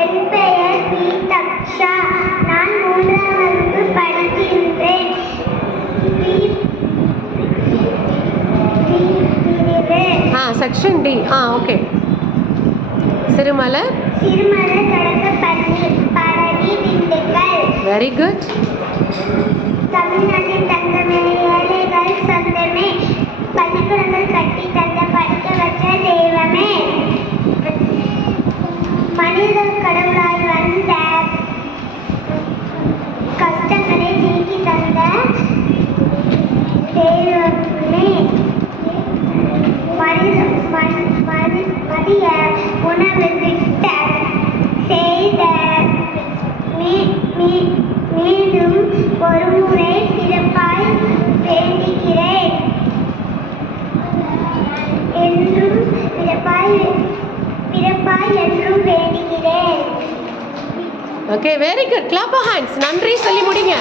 என் பெயர் பி. தக்ஷா. நான் 3ஆம் வகுப்பு படிக்கின்றேன். Section D. ஓகே. சிறுமலர் தொடக்கப்பள்ளி திண்டுக்கல். Very good. தமிழ்நாட்டின் தங்கமே, ஏழைகள் சொந்தமே, பள்ளிக்கூடங்கள் கட்டி தந்த படிக்க வச்ச தெய்வமே, மனிதர் கடவுளாய் வந்த கஷ்டங்களை நீக்கி தந்த தெய்வமே, மதிய உணவு திட்டம் செய்த மீண்டும் ஒருமுறை சிறப்பாய் வேண்டுகிறேன் என்றும் பிறப்பாய் என்றும் வேண்டுகிறேன். Okay, very good. Clap hands. நன்றி சொல்லி முடிங்க.